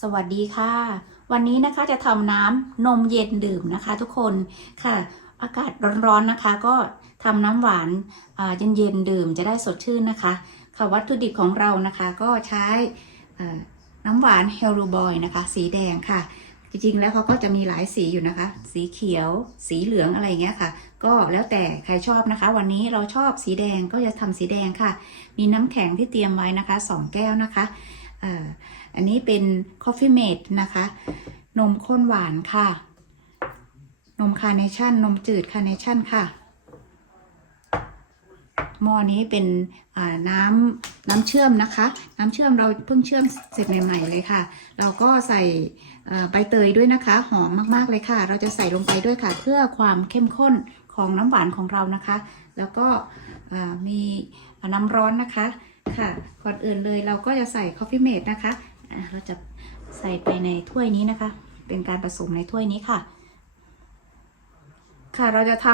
สวัสดีค่ะ วันนี้นะคะจะทำน้ำนมเย็นดื่มนะคะทุกคนค่ะ อากาศร้อนๆนะคะ ก็ทำน้ำหวานเย็นๆดื่มจะได้สดชื่นนะคะ ค่ะวัตถุดิบของเรานะคะ ก็ใช้น้ำหวานเฮลูบอยนะคะ สีแดงค่ะ จริงๆแล้วเขาก็จะมีหลายสีอยู่นะคะ สีเขียว สีเหลืองอะไรเงี้ยค่ะ ก็แล้วแต่ใครชอบนะคะ วันนี้เราชอบสีแดงก็จะทำสีแดงค่ะ มีน้ำแข็งที่เตรียมไว้นะคะสองแก้วนะคะ อ่าอันนี้เป็น Coffee Mate นะคะ นมข้นหวานค่ะ นมคาร์เนชั่น นมจืดคาร์เนชั่นค่ะหม้อนี้เป็นน้ำน้ำเชื่อมนะคะ น้ำเชื่อมเราเพิ่งเชื่อมเสร็จใหม่ๆเลยค่ะ เราก็ใส่ใบเตยด้วยนะคะ หอมมากๆเลยค่ะ เราจะใส่ลงไปด้วยค่ะ เพื่อความเข้มข้นของน้ำหวานของเรานะคะ แล้วก็มีน้ำร้อนนะคะ ค่ะ ก่อนอื่นเลยเราก็จะใส่ Coffee Mate นะคะเราจะใส่ไปในถ้วยนี้นะคะ เป็นการผสมในถ้วยนี้ค่ะ ค่ะเราจะท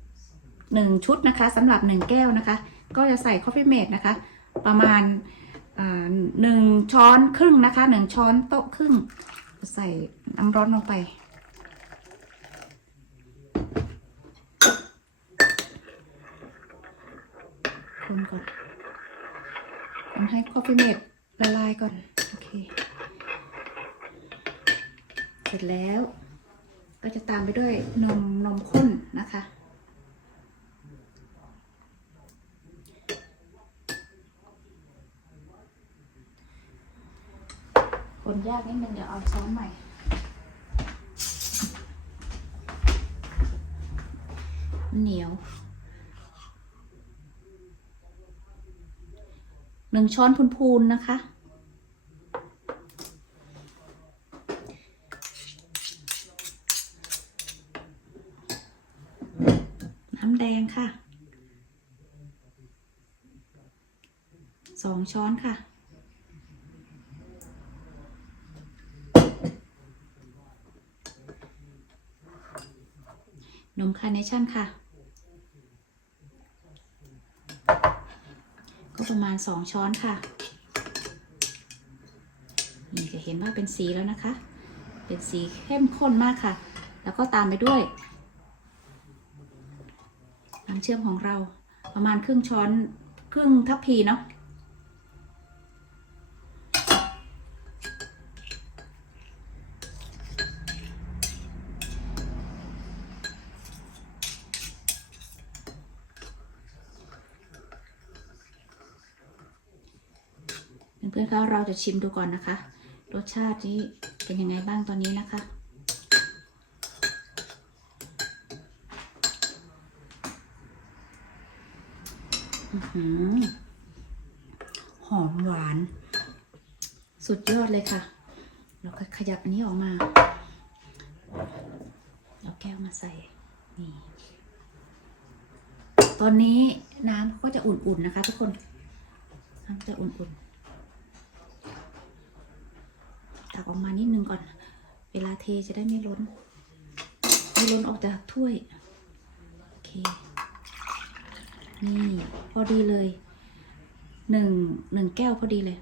ำหนึ่งชุดนะคะสำหรับหนึ่งแก้วนะคะ ก็จะใส่ Coffee Mate นะคะ ประมาณหนึ่งช้อนครึ่งนะคะหนึ่งช้อนโต๊ะครึ่ง ใส่น้ำร้อนลงไปคนก่อน ให้ Coffee Mate ละลายก่อน โอเค เสร็จแล้ว ก็จะตามไปด้วยนมนมข้นนะคะ คนยากนิดนึงเดี๋ยวเอาช้อนใหม่เหนียว หนึ่งช้อนพูนๆนะคะ น้ำแดงค่ะสองช้อนค่ะ นมคาร์เนชั่นค่ะ ก็ ประมาณสองช้อนค่ะ นี่จะเห็นว่าเป็นสีแล้วนะคะ เป็นสีเข้มข้นมากค่ะ แล้วก็ตามไปด้วยน้ำเชื่อมของเราประมาณครึ่งช้อนครึ่งทัพพีเนาะ เพื่อนๆคะเราจะชิมดูก่อนนะคะ รสชาตินี้เป็นยังไงบ้างตอนนี้นะคะอื้อหือหอมหวาน สุดยอดเลยค่ะ เราก็ขยับอันนี้ออกมาเอาแก้วมาใส่ นี่ ตอนนี้น้ำก็จะอุ่นๆนะคะทุกคนน้ำจะอุ่นๆ ตักออกมานิดนึงก่อน เวลาเทจะได้ไม่ล้น ไม่ล้นออกจากถ้วย โอเค นี่พอดีเลยหนึ่งหนึ่งแก้วพอดีเลย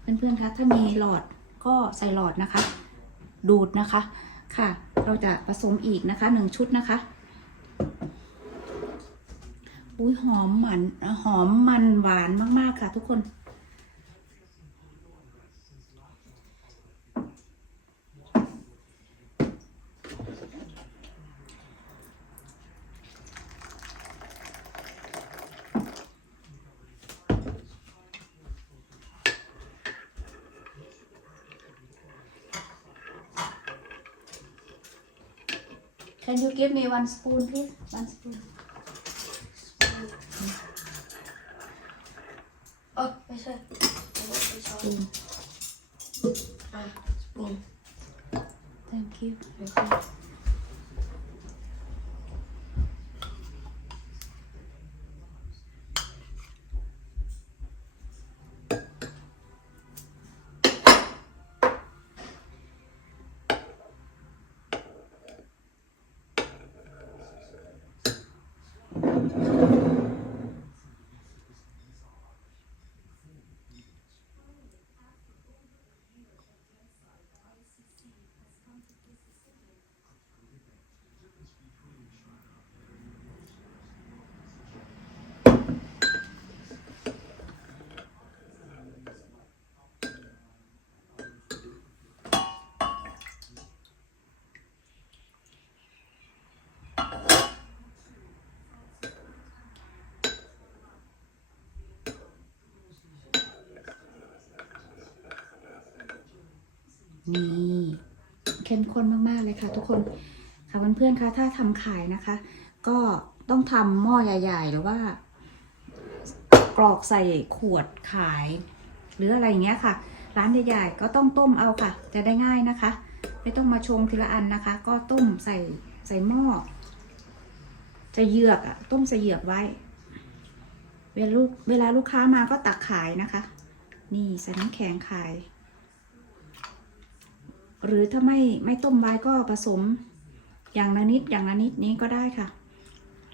เพื่อนๆคะถ้ามีหลอดก็ใส่หลอดนะคะ ดูดนะคะ ค่ะ เราจะผสมอีกนะคะหนึ่งชุดนะคะอุ้ยหอมหมันหอมมันหวานมาก ๆ ค่ะทุกคน Can you give me one spoon please one spoon เออไม่ใช่ไม่ใช่ช้อน spoon อะสปูน thank you นี่เข้มข้นมากๆเลยค่ะ ทุกคนค่ะเพื่อนๆคะถ้าทำขายนะคะ ก็ต้องทำหม้อใหญ่ ๆ หรือว่า กรอกใส่ขวดขาย หรืออะไรอย่างเงี้ยค่ะ ร้านใหญ่ๆก็ต้องต้มเอาค่ะ จะได้ง่ายนะคะ ไม่ต้องมาชงทีละอันนะคะ ก็ต้มใส่ใส่หม้อจะเหยือกอะต้มใส่เหยือกไว้ เวลาลูกเวลาลูกค้ามาก็ตักขายนะคะ นี่ใส่น้ำแข็งขาย หรือถ้าไม่ไม่ต้มไว้ก็ผสมอย่างละนิดอย่างละนิดนี้ก็ได้ค่ะ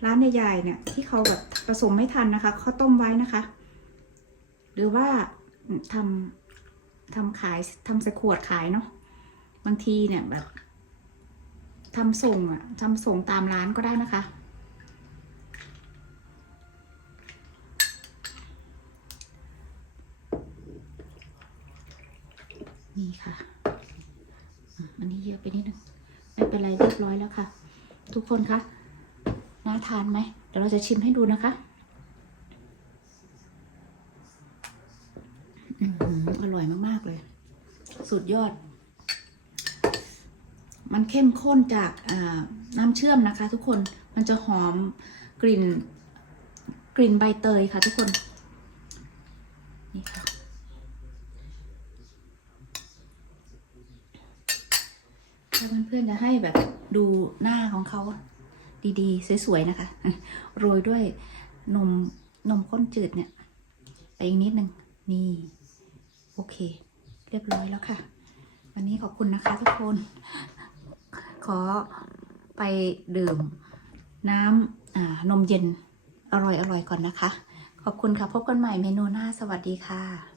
ร้านใหญ่ๆเนี่ยที่เขาแบบผสมไม่ทันนะคะเขาต้มไว้นะคะ หรือว่าทำทำขายทำใส่ขวดขายเนาะบางทีเนี่ยแบบทำส่งอะทำส่งตามร้านก็ได้นะคะนี่ค่ะ อันนี้เยอะไปนิดนึงไม่เป็นไรเรียบร้อยแล้วค่ะ ทุกคนคะน่าทานไหมเดี๋ยวเราจะชิมให้ดูนะคะอร่อยมาก ๆ เลย สุดยอด มันเข้มข้นจากน้ำเชื่อมนะคะ ทุกคนมันจะหอมกลิ่น กลิ่นใบเตยค่ะ ทุกคน นี่ค่ะ ถ้าเพื่อนๆจะให้แบบดูหน้าของเขาดีๆ สวยๆ นะคะ โรยด้วยนมนมข้นจืดเนี่ยไปอีกนิดนึงนี่ โอเค เรียบร้อยแล้วค่ะ วันนี้ขอบคุณนะคะทุกคน ขอไปดื่มน้ำนมเย็นอร่อยๆ ก่อนนะคะ ขอบคุณค่ะ พบกันใหม่เมนูหน้าสวัสดีค่ะ